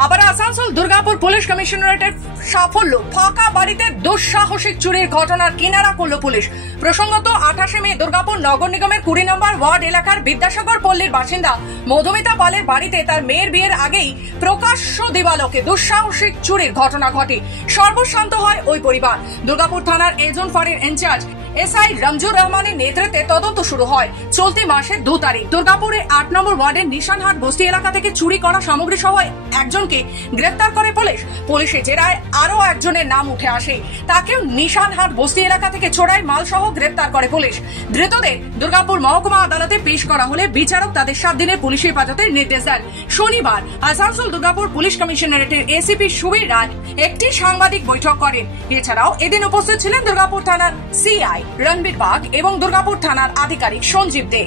আবার আসানসোল দুর্গাপুর পুলিশ কমিশনারেটের সাফল্য, ফাঁকা বাড়িতে দুঃসাহসিক চুরির ঘটনার কিনারা করল পুলিশ। প্রসঙ্গত 28 মে দুর্গাপুর নগর নিগমের 20 নম্বর ওয়ার্ড এলাকার বিদ্যাসাগর পল্লীর বাসিন্দা মধুমিতা পালের বাড়িতে তার মেয়ের বিয়ের আগেই প্রকাশ্য দিবালোকে দুঃসাহসিক চুরির ঘটনা ঘটে। সর্বশান্ত হয় ওই পরিবার। দুর্গাপুর থানার এজন ফাঁড়ির ইনচার্জ এসআই রমজুর রহমানের নেতৃত্বে তদন্ত শুরু হয়। চলতি মাসের 2 তারিখ দুর্গাপুরে 8 নম্বর ওয়ার্ডের নিশানহাট বস্তি এলাকা থেকে চুরি করা সামগ্রী সহ একজনকে গ্রেফতার করে পুলিশ। পুলিশের জেরায় আরো একজনের নাম উঠে আসে, তাকেও নিশানহাট বস্তি এলাকা থেকে চোরাই মাল সহ গ্রেফতার করে পুলিশ। ধৃতদের দুর্গাপুর মহকুমা আদালতে পেশ করা হলে বিচারক তাদের 7 দিনের পুলিশ হেফাজতের নির্দেশ দেন। শনিবার আসানসোল দুর্গাপুর পুলিশ কমিশনারেটের এসিপি সুবীর রায় একটি সাংবাদিক বৈঠক করেন। এছাড়াও এদিন উপস্থিত ছিলেন দুর্গাপুর থানার সিআই রণবীর বাগ এবং দুর্গাপুর থানার আধিকারিক সঞ্জীব দে।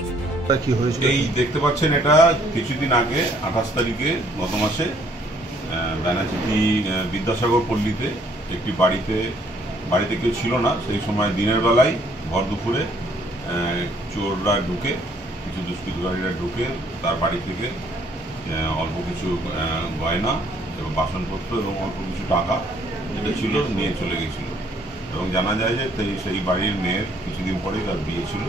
এই দেখতে পাচ্ছেন, এটা কিছুদিন আগে 28 তারিখে গত মাসে ব্যানাচিটি বিদ্যাসাগর পল্লীতে একটি বাড়িতে কেউ ছিল না। সেই সময় দিনের বেলায় ভর দুপুরে চোররা ঢুকে, কিছু দুষ্কৃতকারীরা ঢুকে তার বাড়ি থেকে অল্প কিছু গয়না এবং বাসনপত্র এবং অল্প কিছু টাকা যেটা ছিল নিয়ে চলে গেছিল। এবং জানা যায় যে সেই বাড়ির মেয়ের কিছুদিন পরেই তার বিয়ে ছিল।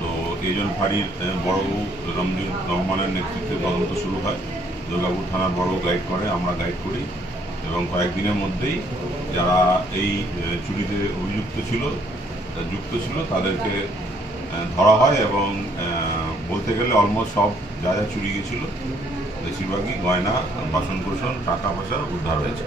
তো এজন ফাঁড়ির বড়বাবু রমজুর রহমানের নেতৃত্বে তদন্ত শুরু হয়। দুর্গাপুর থানার বড় গাইড করে, আমরা গাইড করি এবং কয়েকদিনের মধ্যেই যারা এই চুরিতে যুক্ত ছিল তাদেরকে ধরা হয় এবং বলতে গেলে অলমোস্ট সব যা চুরি গেছিল বেশিরভাগই গয়না, বাসন কোসন, টাকা পয়সা উদ্ধার হয়েছে।